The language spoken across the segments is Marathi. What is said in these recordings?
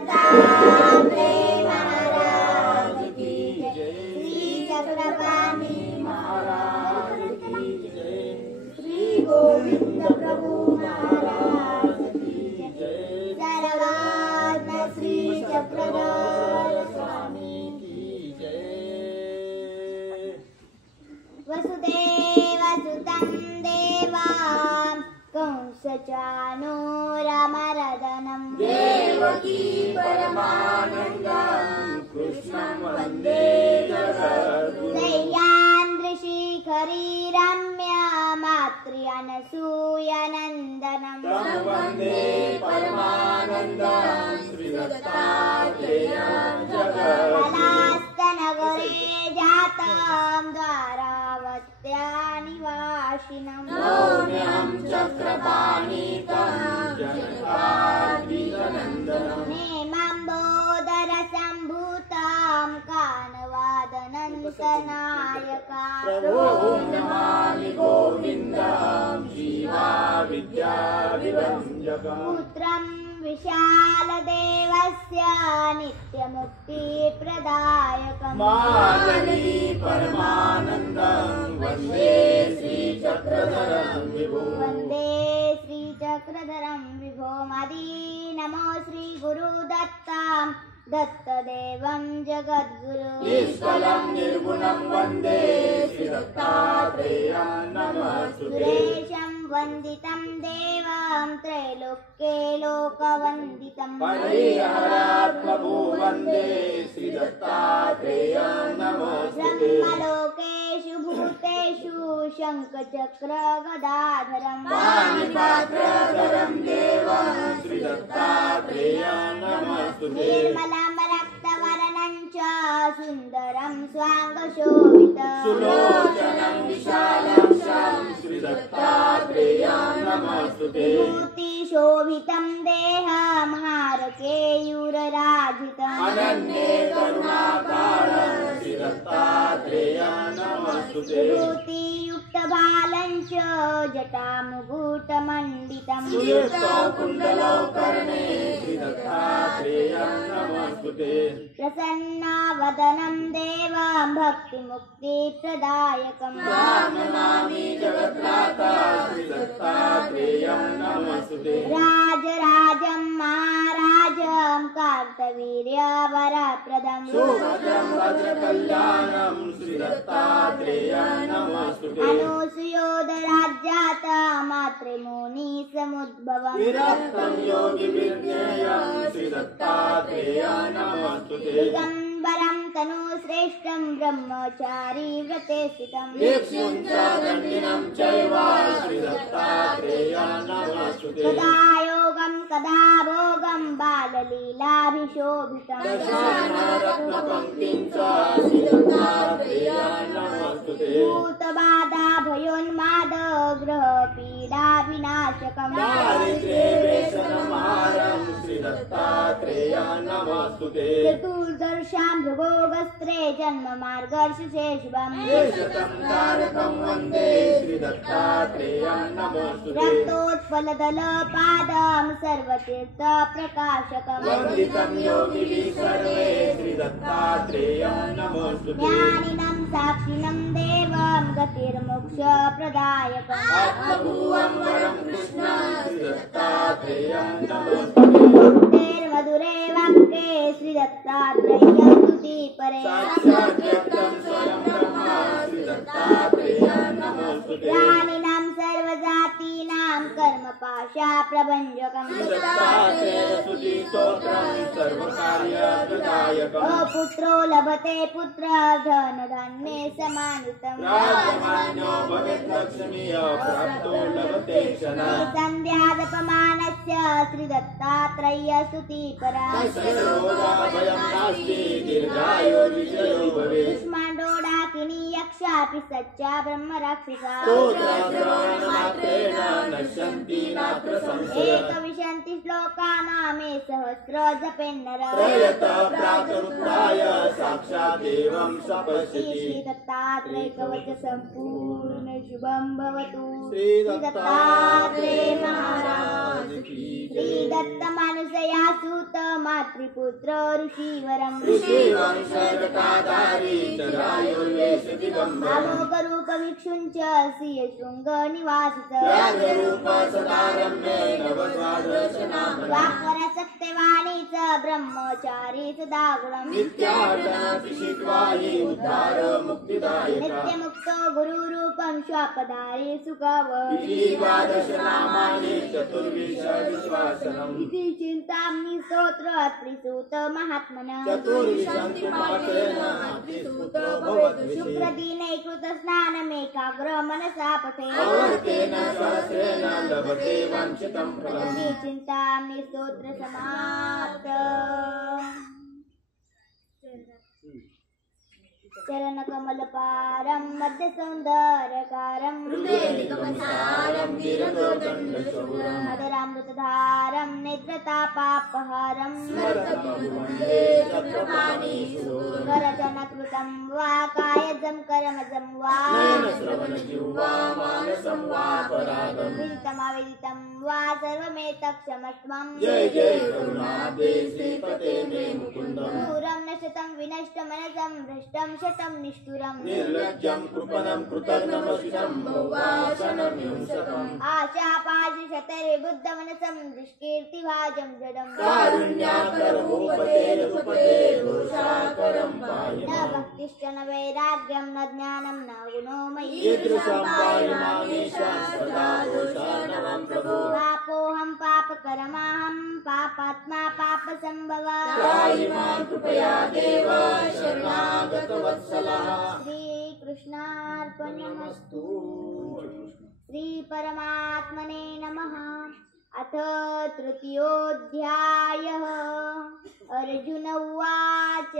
दत्तात्रेय महाराज की जय। श्री चक्रपाणी महाराज की जय। श्री गोविंद प्रभु महाराज की जय। सर्वज्ञ श्री चक्रधर स्वामी की जय। वसुदेव सुतं देवां कंसचाणूरमर्दनं देवकी परमानन्दं कृष्णं वन्दे जगद्गुरुं। दैयान्द्रशिखरी रम्या मातृअनसूयनन्दनं तं वन्दे परमानन्दं श्रीदत्तात्रेयं जगद्गुरुं। जातं द्वारावत्या निवासिनं नौम्यं चक्रपाणितं जनकाद्विजनन्दनं नेमाम्बोदरसम्भूतं कानवादनं सनायकं प्रभुं नमामि गोविन्दं जीवाविद्याविभञ्जकं। पुत्रं विशालदेवस्य नित्यमुक्तिप्रदायकं माधवी परमानन्दं वन्दे श्रीचक्रधरं विभुं। वन्दे श्रीचक्रधरं विभुमदि नमो श्रीगुरुदत्तां दत्तदेवं जगद्गुरुं। निष्कलं निर्गुणं वन्दे श्रीदत्तात्रेयं नमस्तुते। सुरेशं वन्दितं देवं त्रैलोक्ये लोकवन्दितं हरिहरात्मभू वन्दे श्रीदत्तात्रेयं नमस्तुते। ब्रह्मलोकेषु भूतेषु शङ्खचक्रगदाधरं पाणिपात्रधरं देवं श्रीदत्तात्रेयं नमस्तुते। निर्मलं रक्तवर्णं च सुन्दरं स्वाङ्गशोभितं सुलोचनं विशालाक्षं श्रीदत्तात्रेयं नमस्तुते। विभूतिशोभितं देहं हारकेयूरराजितं अनन्ये करुणाकारं श्रीदत्तात्रेयं नमस्तुते। विभूतियुक्तबालं च जटामुकुटमण्डितं सुयुक्तो कुण्डलो कर्णे श्रीदत्तात्रेयं नमस्तुते। प्रसन्नवदनं देवं भक्तिमुक्तिप्रदायकं नमामि जगत्राता श्रीदत्तात्रेयं नमस्तुते। राजराजं महाराजं कार्तवीर्यवरप्रदं सुभद्रं वज्रकल्याणं श्रीदत्तात्रेयं नमस्तुते। अनुसूयोदराज्यातं मातृमुनिसमुद्भवं विरक्तं योगिविज्ञेयं श्रीदत्तात्रेयं नमस्तुते। दिगम्बरं तनुश्रेष्ठं ब्रह्मचारी व्रते स्थितं भिक्षुं च दण्डिनं चैव श्रीदत्तात्रेयं नमस्तुते। कदा योगं कदा भोगं बाललीलाभिशोभितं दशानरत्नपङ्क्तिं च श्रीदत्तात्रेयं नमस्तुते। भूतबाधा भयोन्माद ग्रहपीडाविनाशकं दारिद्र्यवेषणमारं श्रीदत्तात्रेयं नमस्तुते। चतुर्दशां भृगोगस्त्रे जन्ममार्गर्षे शुभं देशतं तारकं वन्दे श्रीदत्तात्रेयं नमस्तुते। रक्तोत्पलदलपादं सर्वतीर्थप्रकाशकं वन्दितं योगिभिः सर्वे श्रीदत्तात्रेयं नमस्तुते। ज्ञानिनं साक्षिणं देवं गतिर्मोक्षप्रदायकं आत्मभुवं वरं कृष्णं श्रीदत्तात्रेयं नमस्तुते। मधुरे वाक्ये श्रीदत्तात्रेयं स्तुतिपरे साक्षात् व्यक्तं स्वयं ब्रह्म श्रीदत्तात्रेयं नमस्तुते। ज्ञानिनां सर्वजातीनां कर्मपाशप्रभञ्जकं श्रीदत्तात्रेय स्तुतिस्तोत्रं सर्वकार्यप्रदायकम्। पुत्रो लभते पुत्र धनधान्ये समानितं राजमान्यो भवेत् लक्ष्मीः प्राप्तो लभते क्षणः। सन्ध्यादपमानस्य श्रीदत्तात्रेय स्तुतिपरा तस्य रोगभयं नास्ति दीर्घायुर्विजयो भवेत्। कुष्माण्डोडाके पिशाकिनी यक्षापि सच्चा ब्रह्म राक्षसा स्तोत्रश्रवणमात्रेण नश्यन्ति नात्र संशयः एकविंशति श्लोकानामे सहस्र जपेन्नर प्रयतः प्रातरुत्थाय साक्षादेवं सपश्यति श्री दत्तात्रेय कवच संपूर्ण शुभं भवतु श्री दत्तात्रेय महाराज की श्री दत्त मानुषया सूत मातृपुत्र ऋषिवरं ऋषिवंशरकाधारी चरायुर्वेश दिगम्बरम् आलोक रूप भिक्षुञ्च श्रिय शृंग निवासित व्याघ्ररूप सदारम्ये नवद्वादशनामः वाक्वर सत्यवाणी च ब्रह्मचारी सदा गुणम् नित्यार्चनपिशित्वायि उद्धार मुक्तिदायक नित्यमुक्तो गुरुरूपं स्वापदारे सुखव द्वादशनामानि चतुर्विंशतिसहस्रम् इति चिन्तामणि स्तोत्र त्रिसूत महात्मनः चतुर्विंशतिमात्रेण अतिसूतो भवद्विषि शुक्रदिने कृत स्नानमेकाग्र मनसा पठे आवर्तेन सहस्रेण लभते वाञ्छितं फलम् इति चिन्तामणि स्तोत्र समाप्त चरणकमलपारं मध्यसौन्दर्यकारं हृदयनिगमसारं वीरदोदण्डशौरम् मदरामृतधारं नेत्रतापापहरं स्मरतमवन्दे चक्रपाणिशूरम् करचनकृतं वा कायजं करमजं वा नयनश्रवणजिह्वा मानसं वापराधम् विदितमविदितं वा सर्वमेतत्क्षमस्त्वं जय जय करुणाब्धे श्रीपते मे मुकुन्दम् दूरं नशतं विनष्टमनसं भ्रष्टं शतं निष्ठुरम् निर्लज्जं कृपणं कृतघ्नमशिषं बहुवासनं हिंसकम् आशापाशशतैर्बुद्धमनसं दुष्कीर्तिभाजं जडम् कारुण्याकरभूपते रघुपते दोषाकरं पाहि न भक्तिश्च न वैराग्यं न ज्ञानं न गुणो मयि ईदृशं पाहि मामीशा सदा दोषार्णवं प्रभो पापोऽहं पापकरमाहं पापात्मा पापसम्भवा त्राहि मां कृपया देव शरणागतवत्सलः श्रीकृष्णार्पणमस्तु श्रीपरमात्मने नमः अथ तृतीयोऽध्यायः अर्जुन उवाच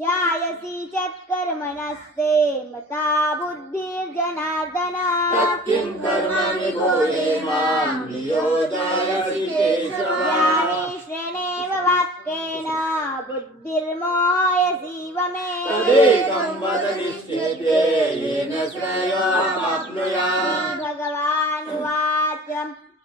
जायसि चत्कर्मणस्ते मता बुद्धिर्जनार्दन तत्किं कर्माणि घोरे मां नियोजयसि केशव श्रेणेव वाक्येन बुद्धिर्मोहयसीव मे तदेकं वद निश्चित्य येन श्रेयोऽहमाप्नुयाम् भगवानुवाच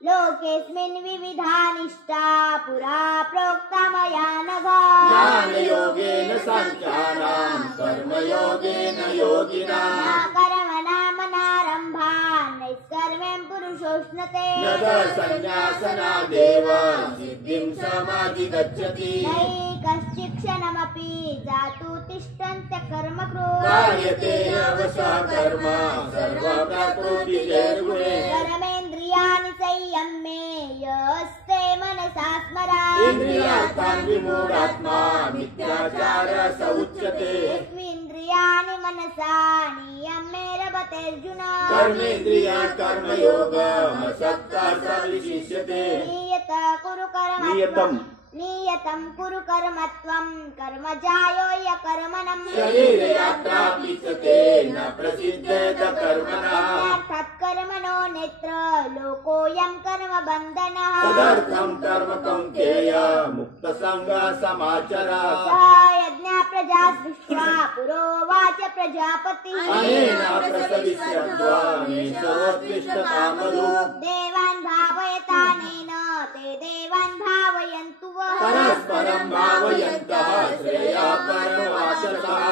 लोकेऽस्मिन् विविधा निष्ठा पुरा प्रोक्ता मया नघ ज्ञानयोगेन साङ्ख्यानां कर्मयोगेन योगिनां न कर्मणामनारम्भा नैष्कर्म्यं पुरुषोष्णते न सन्न्यासनादेव सिद्धिं समाधिगच्छति नैकश्चिक्षणमपि जातु तिष्ठन्त्य कर्मकृत् कार्यते अवसः कर्म सर्वप्रकृतिजैर्गुणे कर्मेन्द्रियाणि संयम्य यस्ते मनसा स्मरा इन्द्रियार्थान् विमूढात्मा मिथ्याचारः स उच्यते इन्द्रियाणि मनसा नियम्य रमतेऽर्जुन कर्मेन्द्रिया कर्मयोगमसक्तः स विशिष्यते नियतं कुरु कर्मत्वं कर्म जायो यकर्मणम् शरीरयात्रापीचते न प्रसिद्धेत कर्मणः तत्कर्मणो नेत्र लोकोऽयं कर्म बन्धनः तदर्थं कर्म कौन्तेय मुक्तसङ्गः समाचरः यज्ञा प्रजा सृष्ट्वा पुरोवाच प्रजापतिः अनेन प्रसविष्यत्वा मेषोत्तिष्ठतामनु देवान् भावयतानेन ते देवान् भावयन्तु वः परस्परं भावयन्तः श्रेयः परमवाचकः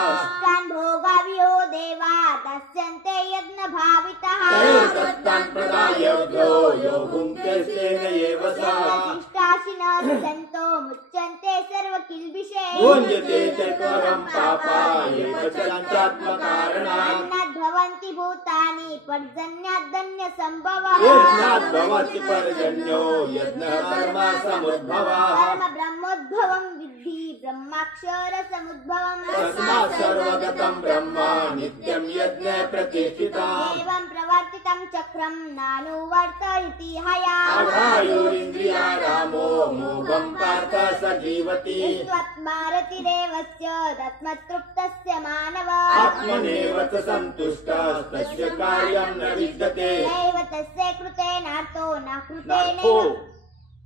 तान् भोगावियो देवा दास्यन्ते यज्ञभावितः तैर्दत्तान् प्रदायव्यो यो भुङ्क्तेस्तेन एव सः शिष्टाशिनः सन्तो मुच्यन्ते सर्वकिल्बिषे भुञ्जते चत्वरं पापा ये पञ्चात्मकारणात् भवन्ति भूतानि पर्जन्यादन्यसम्भवः यज्ञाद्भवति पर्जन्यो यज्ञः कर्म समुद्भवः कर्म ब्रह्मोद्भवं विद्धि ब्रह्माक्षरसमुद्भवम् तस्मात् सर्वगतं ब्रह्म नित्यं यज्ञे प्रतिष्ठितम् एवं प्रवर्तितं चक्रं नानुवर्तयति हया अघायुरिन्द्रियारामो मोघं पार्थ स जीवति त्वत्मारतिरेवस्य तस्मत्तृप्तस्य मानव आत्मनेव च सन्तुष्टस्तस्य कार्यं न विद्यते नैव तस्य कृते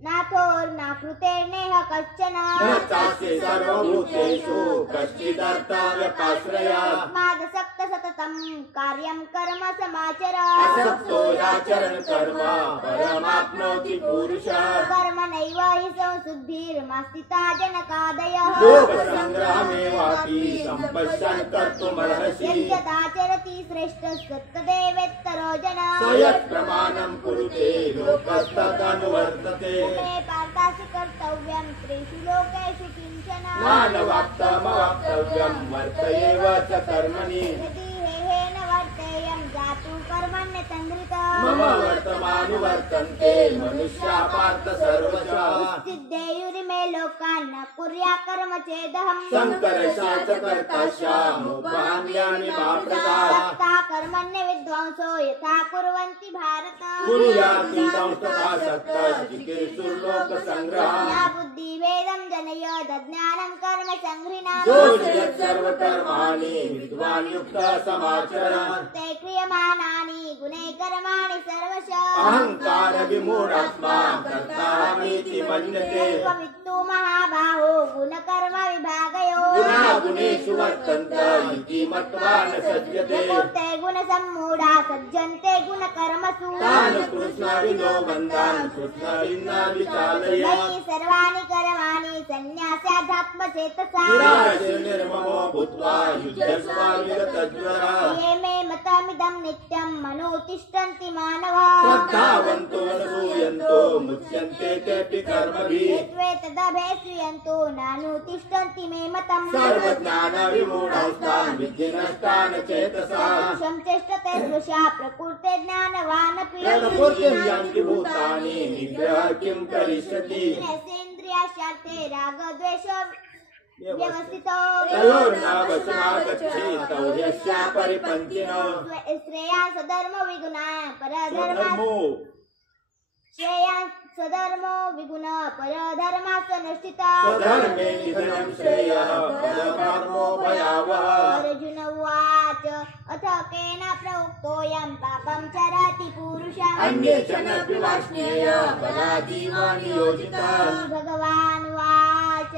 नाथो नाकृतेनेह कश्चन न चास्य सर्वभूतेषु कश्चिदर्थव्यपाश्रयात् तस्मादसक्त सततं कार्यं कर्म समाचर असक्तो याचरन् कर्म परमाप्नोति पुरुषः कर्मणैव हि संशुद्धिर्मास्तिता जनकादयः लोकसङ्ग्रहमेवापि सम्पश्यन् कर्तुमर्हसि यद्यदाचरति श्रेष्ठस्तत्तदेवेत्तरो जनः स यत्प्रमाणं कुरुते लोकस्तदनुवर्तते मे पार्थासि कर्तव्यं त्रिषु लोकेषु किञ्चन नानवाप्तमवाप्तव्यं वर्त एव च कर्मणि यदि हेहेन वर्तेयं जातु कर्मण्यतन्द्रित मम वर्तमानुवर्तन्ते मनुष्या पार्थ सर्वशः सिद्धेयुरिमे लोकान् न कुर्या कर्म चेदहम् सङ्कर्षाचकर्ताश्चामुपहान्यानि मा प्रदाः सत्ता कर्मण्य विद्वांसो यथा कुर्वन्ति भारत कुर्याद्विदंस्तथा सत्तश्चिकीर्षुर्लोकसङ्ग्रहः या बुद्धिभेदं जनयदज्ञानं कर्म संघ्रिणा दोषयत् सर्वकर्माणि विद्वान् युक्तः समाचरन् ते क्रियमाणानि गुणे कर्माणि सर्वशः अहङ्कारविमूढात्मा कर्ताहमीति मन्यते त्वमित्तु महाबाहो गुणकर्म विभागयो गुणागुणेषु वर्तन्त इति मत्वा न सज्जते ते गुणसम्मूढा सज्जन्ते गुणकर्मसु तान् कृष्णविदो बन्धान् कृष्णविन्ना विचालय मयि सर्वाणि कर्माणि सन्न्यास्याध्यात्मचेतसा निराशनिर्ममो भूत्वा युध्यस्वायुधतज्वरः ये मे मतमिदं नित्यं मनोतिष्ठन्ति मानवा श्रद्धावन्तो न सूयन्तो मुच्यन्ते तेऽपि कर्मभिः तदभेश्रियन्तो नानुतिष्ठन्ति मे मतम् सर्वज्ञानविमूढास्तान् विद्यनष्टान् चेतसा चेष्टते दृशा प्रकृते ज्ञानवानपि प्रकृतिं यान्ति भूतानि निग्रहः किं करिष्यति इन्द्रियाशार्थे रागद्वेष व्यवस्थितो तयोर्नावसमागच्छेतौ ह्यस्या परिपन्थिनो श्रेया स्वधर्मो विगुणा परधर्मा श्रेया स्वधर्मो विगुण परधर्मासनुष्ठिता स्वधर्मे निधनं श्रेयः परधर्मो भयावहः अर्जुन उवाच अथ केन प्रोक्तोऽयं पापं चरति पुरुषः अन्ये च न विवाष्णेय बलादीव नियोजितः भगवान् उवाच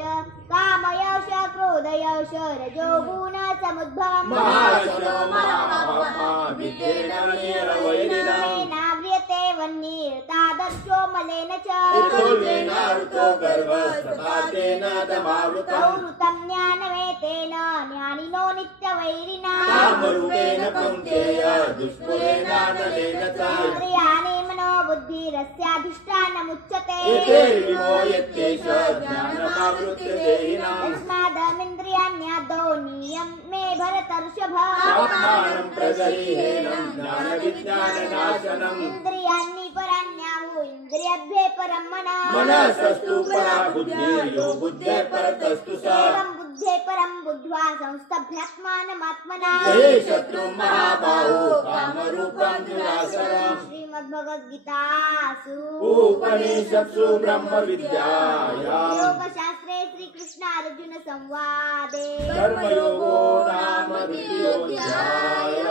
कामयश क्रोधयश रजोगुण समुद्भवम् महाशनो महापाप्मा विद्येन निरवैरिणः नाव्रियते वह्निर्तादस्यो मलेन च इतोल्येनावृतो गर्भस्तथा तेन दमावृतम् प्रवृतं ज्ञानमेतेन ज्ञानिनो नित्यवैरिणा कामरूपेण कौन्तेय दुष्पुरेणानलेन च इन्द्रियाणि मनोबुद्धिरस्याधिष्ठानमुच्यते एतैर्विमोह्यत्येष ज्ञानमावृत्य देहिनाम् तस्मादमिन्द्रियाण्यादौ नियम्ये भरतर्षभ आत्मानं प्रजहीहेनं ज्ञानविज्ञाननाशनम् इन्द्रियाणि पराण्याहु इन्द्रियभ्ये परं मनः मनसस्तु परा बुद्धिर्यो बुद्धे परतस्तु स एवं बुद्धे परं बुद्ध्वा संस्तभ्यात्मानमात्मना जये शत्रुं महाबाहो कामरूपं दुरासरम् श्रीमद्भगवद्गीतासु उपनिषत्सु ब्रह्मविद्यायाम् योगशास्त्रे श्रीकृष्णार्जुन संवादे कर्मयोगो नाम द्वितीयोऽध्यायः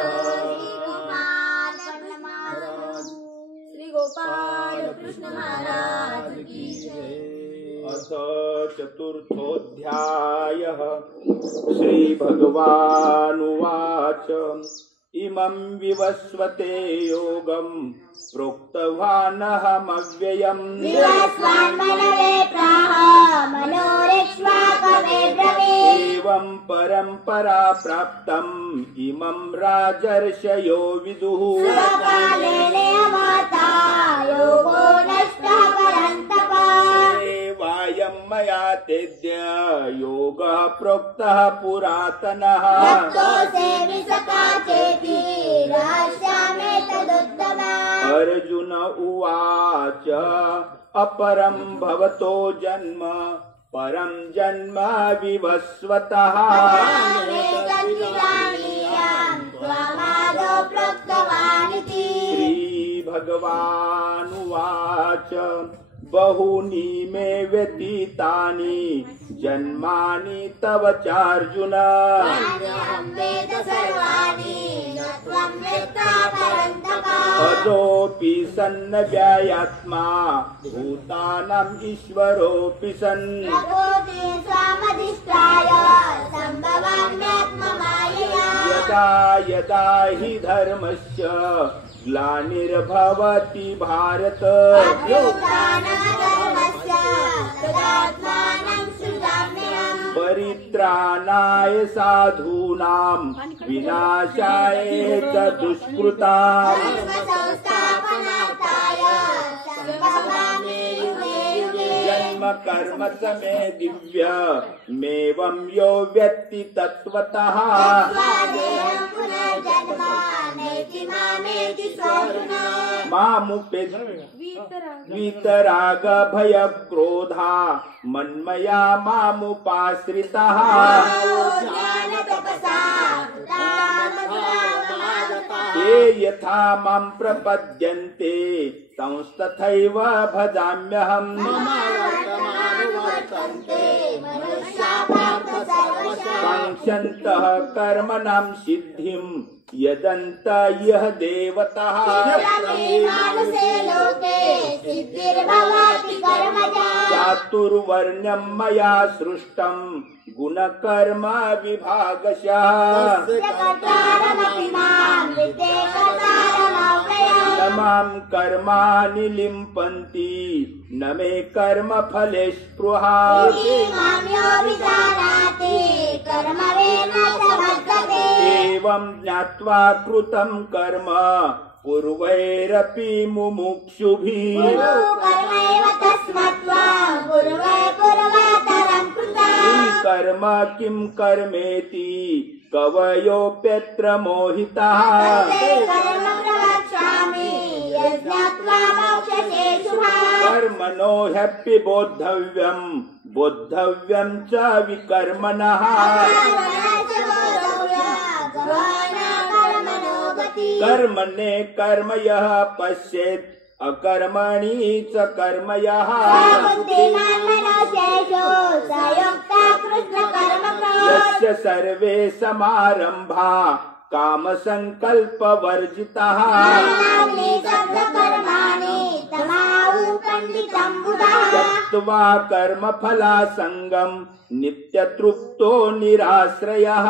श्री गोपाल कृष्ण महाराज की अथ चतुर्थोऽध्यायः श्रीभगवानुवाच इमं विवस्वते योगं प्रोक्तवानहमव्ययम् विवस्वान्मनवे प्राह मनोरेक्ष्वा कवे ब्रवीत् एवं परम्परा प्राप्तम् इमं राजर्षयो विदुः स्वकालेन अमाता योगो नष्टः परन्तप वायं मया तेद्य योगः प्रोक्तः पुरातनः भक्तोऽसेवि सखा चेति रहस्यमेतदुत्तम अर्जुन उवाच अपरं भवतो जन्म परं जन्म विवस्वतः श्रीभगवानुवाच बहूनि मे व्यतीतानि जन्मानि तव चार्जुन अजोऽपि सन्नव्ययात्मा भूतानाम् ईश्वरोऽपि सन् यदा यदा हि धर्मस्य ग्लानिर्भवति भारत परित्राणाय साधूनां विनाशाय च दुष्कृताम् जन्म कर्म च मे दिव्य मेवं यो व्यक्ति तत्त्वतः वीतराग भय क्रोधा मन्मया मामुपाश्रितः ये यथा मां प्रपद्यन्ते तंस्तथैव भजाम्यहम् काङ्क्षन्तः कर्मणां सिद्धिं यजन्त यः देवतः चातुर्वर्ण्यं मया सृष्टं गुणकर्म विभागशः न मां कर्माणि लिम्पन्ति न मे कर्म फले स्पृहा एवं ज्ञात्वा कृतं कर्म पूर्वैरपि मुमुक्षुभिः किं कर्म किं कर्मेति कवयोऽप्यत्र मोहिताः कर्मणो ह्यपि बोद्धव्यं च विकर्मणः कर्मणे कर्म यः पश्येत् अकर्मणि च कर्म यः यस्य सर्वे समारम्भा कामसङ्कल्पवर्जिताः त्यक्त्वा कर्मफलासङ्गं नित्यतृप्तो निराश्रयः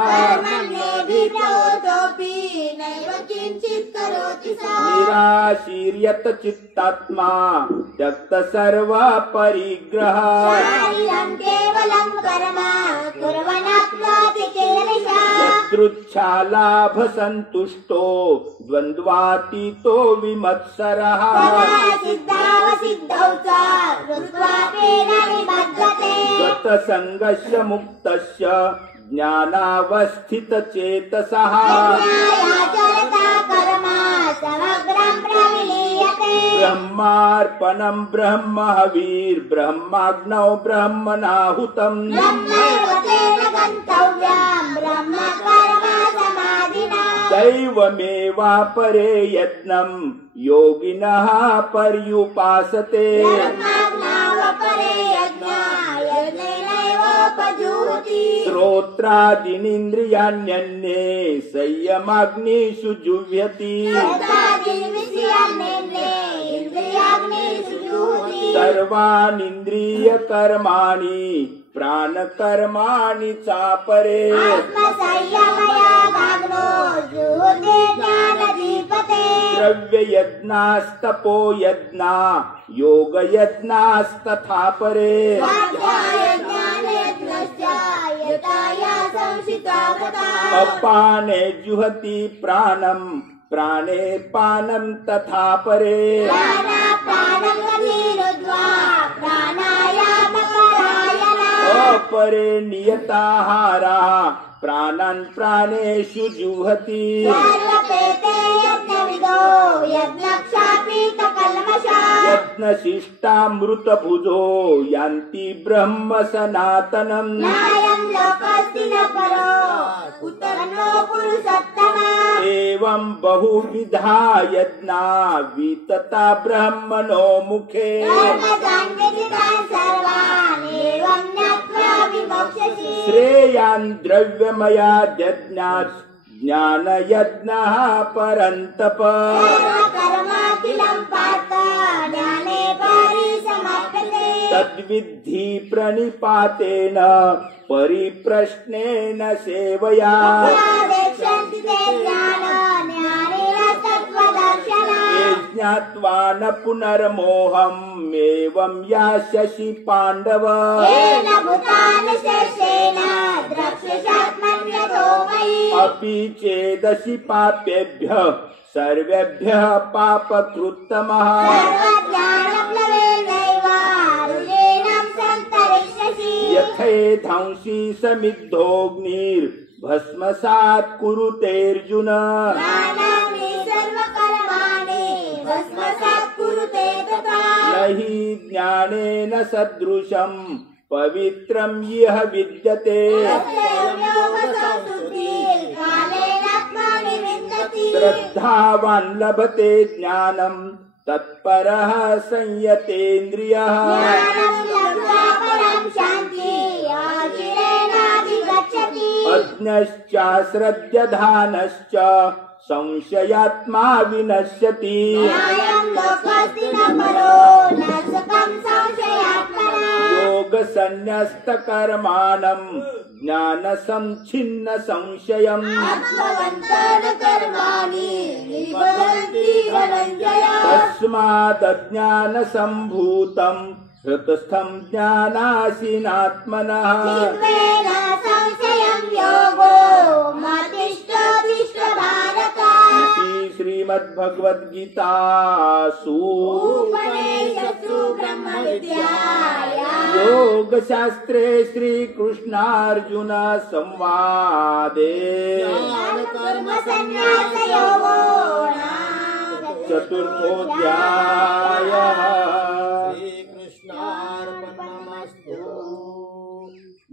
निराशीर्यत चित्तात्मा त्यक्त सर्वपरिग्रह यदृच्छालाभ संतुष्टो द्वन्द्वातीतो विमत्सरः गतसङ्गस्य मुक्तस्य ज्ञानावस्थितचेतसः ब्रह्मार्पणं ब्रह्म हविर्ब्रह्माग्नौ ब्रह्मणाहुतम् दैवमेवापरे यत्नं योगिनः पर्युपासते श्रोत्रादीनिन्द्रियाण्यन्ये संयमाग्निषु जुह्यति सर्वानीन्द्रियकर्माणि प्राणकर्माणि चापरे द्रव्ययज्ञास्तपो यज्ञा योगयज्ञास्तथा परे अपाने जुहति प्राणं प्राणे पानं तथा परे अपरे नियताहारा प्राणान् प्राणेषु जुहति यज्ञशिष्टामृतभुजो यान्ति ब्रह्म सनातनम् नायं लोकस्ति न परो उत्तमो पुरुषोत्तमा एवं बहुविधा यज्ञा वितता ब्रह्मणो मुखे कर्मकाण्डविदान् सर्वान् एवं ज्ञात्वा विमोक्ष्यसि श्रेयान् द्रव्यमयाद्यज्ञात् ज्ञानयज्ञः परन्तप कर्माखिलं पार्थ ज्ञाने परिसमाप्यते तद्विद्धि प्रणिपातेन परिप्रश्नेन सेवया उपदेशन्ति ते ज्ञानेन तत्त्वदर्शनम् ये ज्ञात्वा न पुनर्मोहम् एवं यास्यसि पाण्डव येन भूतानि शेषेण द्रक्ष्यसात्मन्यतो मयि अपि चेदसि पापेभ्यः सर्वेभ्यः पापकृत्तमः सर्वज्ञानप्लवेनैव रुजेनं सन्तरिष्यसि यथेधांसि समिद्धोऽग्निर्भस्मसात् कुरुतेऽर्जुन ज्ञानाग्नि सर्वकर्माणि भस्मसात् कुरुते तथा न हि ज्ञानेन सदृशम् पवित्रम् इह विद्यते तस्यैव योगसंस्तुतिः कालेनात्मानि विन्दति श्रद्धावान् लभते ज्ञानम् तत्परः संयतेन्द्रियः ज्ञानं लब्ध्वा परं शान्तिः अचिरेणाधिगच्छति अज्ञश्चाश्रद्यधानश्च संशयात्मा विनश्यति नायं लोकोऽस्ति न परो न सुखं संशयात्मना योगसन्न्यस्तकर्माणम् ज्ञानसंच्छिन्न संशयम् आत्मवन्तः कर्माणि निबध्नन्ति धनञ्जय तस्मादज्ञानसम्भूतम् हृतस्थम् ज्ञानासीनात्मनः चित्तेन संशयं योगो मतिष्ठतिष्ठ भारत इति श्रीमद्भगवद्गीतासु उपनिषत्सु ब्रह्मविद्यायां योगशास्त्रे श्रीकृष्णार्जुन संवादे ज्ञानकर्मसन्न्यासयोगो नाम चतुर्थोऽध्यायः श्रीकृष्णार्पणमस्तु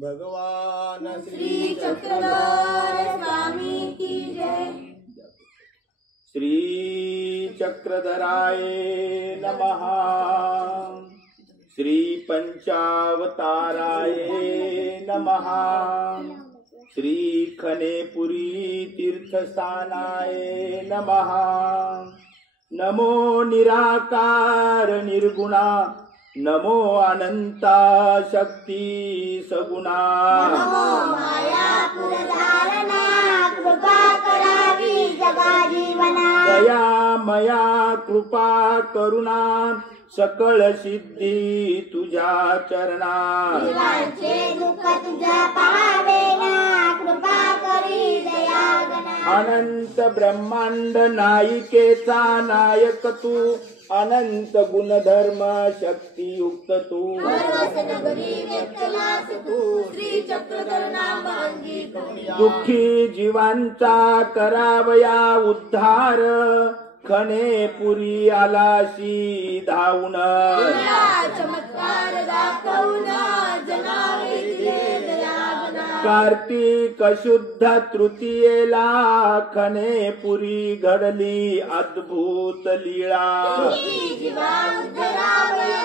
भगवान श्री चक्रधर स्वामी की जय श्री चक्रधराय नमः श्री पंचावताराय नमः श्री खनेपुरी तीर्थस्थानाय नमः नमो निराकार निर्गुणा नमो अनंता शक्ति सगुणा नमो मायापुरधारणा कृपा करावी जगा जीवना दया मया कृपा करुणा सकळ सिद्धी तुझ्या चरणा जीवांचे दुःख तुझ्या पावेना कृपा करी दया गणा अनंत ब्रह्मांड नायिकेचा नायक तू अनंत गुणधर्म शक्ती युक्त तू पर्वत नगरी व्यक्तलास तू श्री चक्रधर नाम अंगीकरिया दुःखी जीवांचा करावया उद्धार खनेपुरी आलाशी धावून तुझ्या चमत्कार दाखवून जनावे दिले दया गणा कार्तिक शुद्ध तृतीयेला खनेपुरी घडली अद्भुत लीळा जीवा उद्धरावया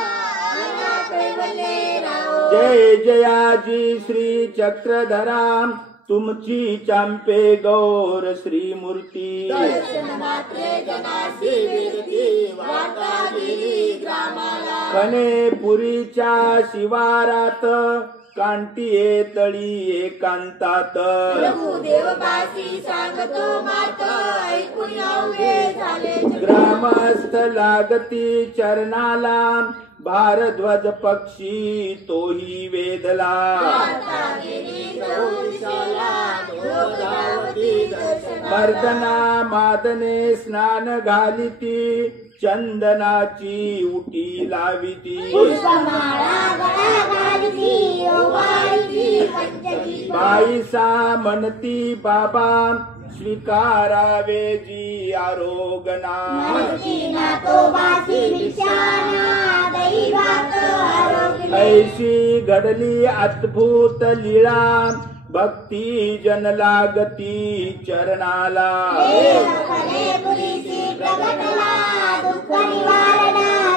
अनाथ कैवल्ये राहो जय जयाजी श्री चक्रधरा तुमची चांपे गौर श्री मूर्ती दर्शन मात्रे जनासी विरती वार्ता दिली ग्रामाला खनेपुरीच्या शिवारात कांटिये तळी एकांतात प्रभुदेव बासी सांगतो मात ऐकून उभे झाले ग्रामस्थ लागती चरणाला भारध्वज पक्षी तोही वेधला वार्ता गेली चौदिशाला गोदावरी दर्शना मर्दना मादने स्नान घालिती चंदनाची उटी लाविती पुष्पमाळा गळा घालिती ओवाळीती पंचदीप बाईसा म्हणती बाबा स्वीकारावे जी आरोगना मस्तीना तो बासी भिक्षाना दैवात आरोग्य ऐशी घडली अद्भुत लीळा भक्ती जन लागती चरणाला फले पुरीसी प्रगटला दुःख निवारण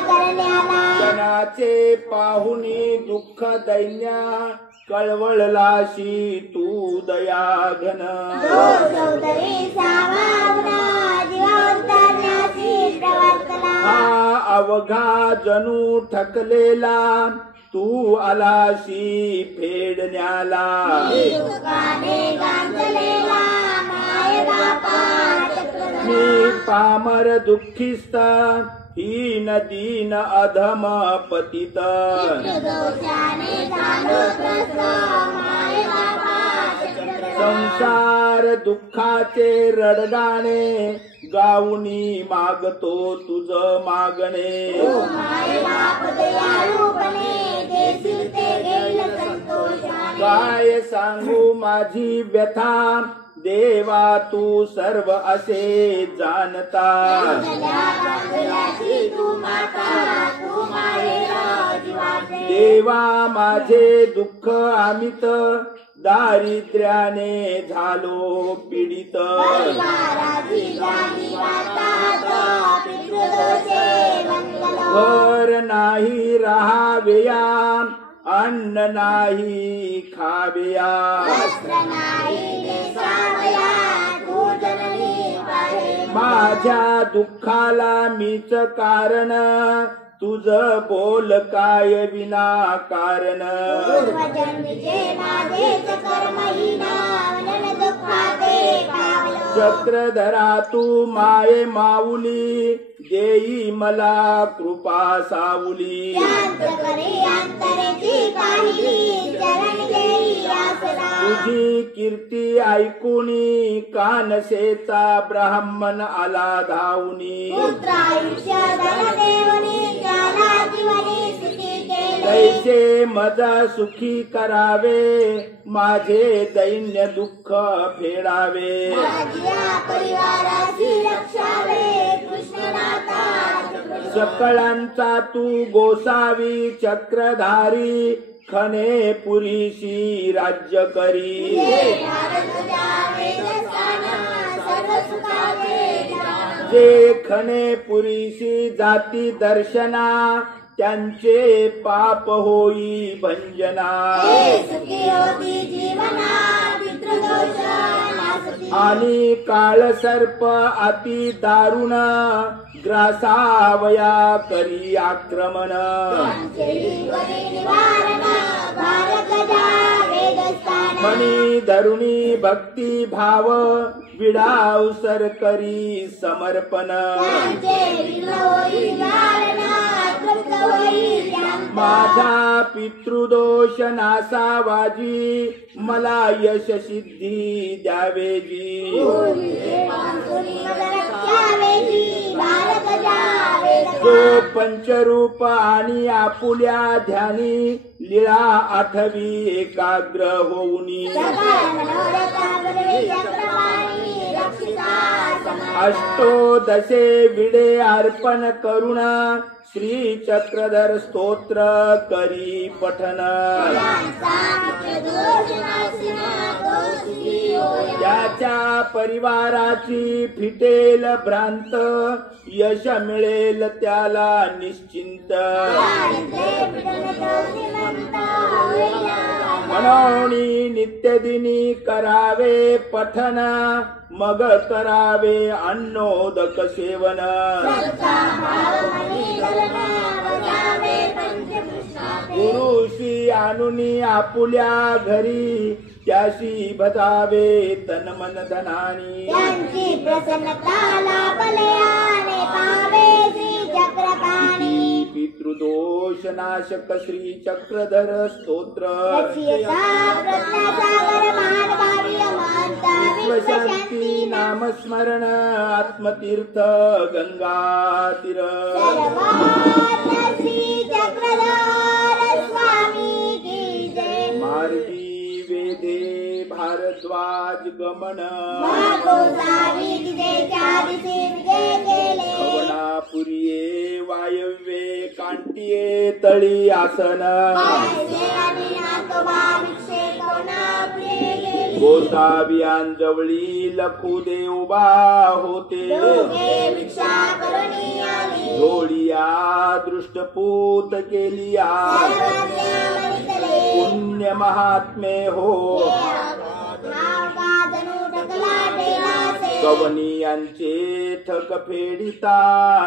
करण्याला जनाचे पाहुनी दुःख दैन्य कळवळलाशी तू दयाघन जो सौदरी सामावना जीवावतारण्यासी प्रवर्तला हा अवघा जणू ठकलेला तू आलाशी फेडण्याला दुःखाने गांजलेला माय बापा चक्रधरा मी पामर दुःखिस्त हीन दीन अधम पतित दोषाने झालो त्रस्त माय बापा चक्रधरा संसार दुःखाचे रडगाणे गाऊनी मागतो तुझ मागणे माय बाप दयाळूपणे देशील ते घेईल संतोषाने काय सांगू माझी व्यथा देवा तू सर्व असे जाणता गांजल्याची तू माता तू मायेला जीवाचे देवा माझे दुःख अमित दारिद्र्याने झालो पीडित परिवाराची झाली वार्ता पितृदोषे वंदलो घर नाही राहावेया अन्न नाही खावेया वस्त्र नाही नेसावया तू जननी पाहे माझ्या दुःखाला मीच कारण तुझ बोल काय विना कारण पूर्वजन्मीचे माझेच कर्महीना मनन दुःखाते पावलो चक्रधरा तू माये माऊली देई मला कृपा सावली शांत करे अंतरेची काहिली चरण घेई आसरा तुझी कीर्ती ऐकुनी कानसेचा ब्राह्मण आला धावनी पुत्र आयुष्य धन देवनी ज्ञाना जीवनी सुखी केले कैसे मजा सुखी करावे माझे दैन्य दुःख फेडावे माझ्या परिवाराची रक्षावे कृष्णनाथा सकळांचा तू गोसावी चक्रधारी खने पुरीशी राज्य करी जे खने पुरीशी जाती दर्शना त्यांचे पाप होई भंजना आणि काळ सर्प अति दारुण ग्रासावया करी आक्रमण मनी धरुणी भक्ती भाव विडावसर करी समर्पण माझा पितृदोष नासावाजी मला यश सिद्धी द्यावे जी जो पंचरूप आणि आपुल्या ध्यानी लीळा आठवी एकाग्र होऊनी अष्टोदशे विडे अर्पण करुण श्री चक्रधर स्तोत्र करी पठन त्याच्या परिवाराची फिटेल भ्रांत यश मिळेल त्याला निश्चिंत म्हणून नित्यदिनी करावे पठन मग करावे अन्नोदक सेवन गुरुशी आणुनी आपुल्या घरी त्याशी भजावे तन मन धनानी त्यांची प्रसन्नता लाभलयाने पावे श्री चक्रपाणी पितृदोष नाशक श्री चक्रधर स्तोत्र विश्वशांती नामस्मरण आत्मतीर्थ गंगा तीर श्री चक्रधर स्वामी की जय मार्गी वेदे भारत भारद्वाज गमन गोसावी तिथेच्या दिशी विजय केले खवनापुरिये वायव्ये कांटिये तळी आसन ऐसे आणि नातोबा भिक्षे कोणापुढे गेले गोसावियांजवळी लखुदे उभा होते दोघे भिक्षा करुणी आली जोडिया दृष्टपूत केलिया सर्वज्ञ म्हणितले पुण्य महात्मे हो नावका जणू टकला टेलासे कवनीयांचे ठक फेडिता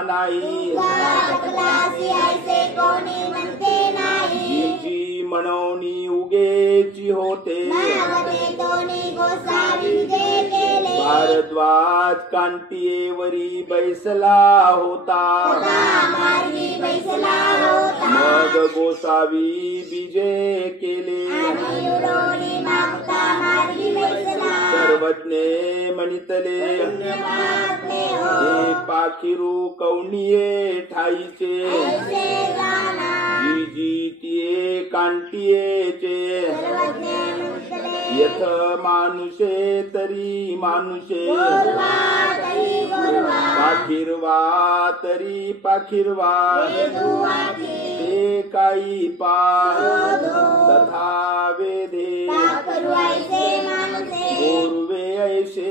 नाही टकलासी ऐसे कोणी म्हणते नाही जी मनवणी उगेची होते नावते दोन्ही गोसावी विजय केले भारद्वाज कांटियेवरी बैसला होता मार्गी बैसला होता मग गोसावी विजय केले आणि उडवली मागता मार्गी बैसला सर्वज्ञे म्हणितले महात्मे हो हे पाखिरू कवणिये ठाईचे ऐसे जाना जिजितिये कांटियेचे सर्वज्ञ म्हणतले यथ मानुषे तरी मानुषे गोरवा तरी गोरवा पाखिरवा तरी पाखिरवा दुवाती ते काही पाय तथा वेदे करू ऐसे मानसे गोरुवे ऐसे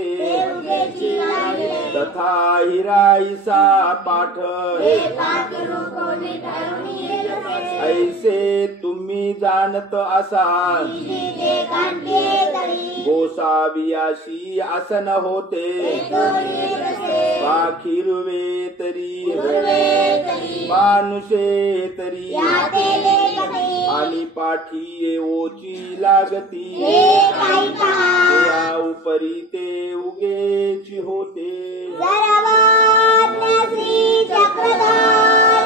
उगेची लागले तथा हिराईसा पाठ हे पाखरू कोणी ठरून येत ऐसे तुम्ही जाणत असाल ते कांटे तरी गोसावियाशी आसन होते कोणी कसे पाखिरवे तरी गुरवे तरी मानुषे तरी याते लेखते आणि पाठी ओची लागती हे काही पहा त्या उपरी ते उगेची होते सर्वज्ञ श्री चक्रधर